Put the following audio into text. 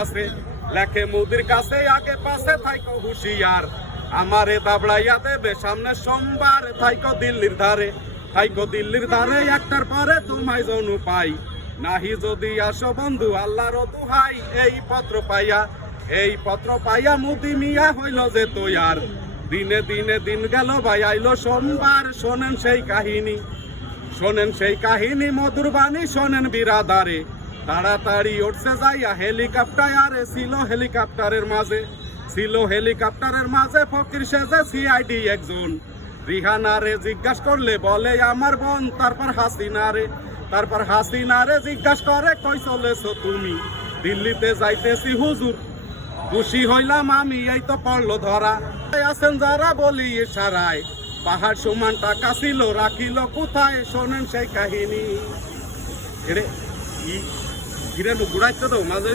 আছে লেখে মুদির কাছে আগে পাশে থাইকো হুশিয়ার আমারে দাবড়াইয়া দেবে সামনে সোমবার থাইকো দিল্লির ধারে একটার পরে তোমায় জনু পাই নাহি যদি আসো বন্ধু আল্লাহর দুহাই এই পত্র পাইয়া মুদি মিয়া হইল যে তৈয়ার দিনে দিনে দিন গেল ভাই আইলো সোমবার শোনেন সেই কাহিনী মধুর বাণী শোনেন বিরাদারে তাড়াতাড়ি উঠছে যাইয়া হেলিকপ্টারে ছিল হেলিকপ্টারের মাঝে ফকির সেজে সিআইডি একজন রিহানারে জিজ্ঞাসা করলে বলে আমার বোন তারপর হাসিনারে জিজ্ঞাসা করে কই চলেছো তুমি দিল্লিতে যাইতেছি হুজুর খুশি হইলাম আমি এই তো পড়লো ধরা আছেন যারা বলি ইশারায় পাহাড় সমান টাকা ছিল রাখিল কোথায় শোনেন সেই কাহিনী ঘুরাইতে তো মাঝে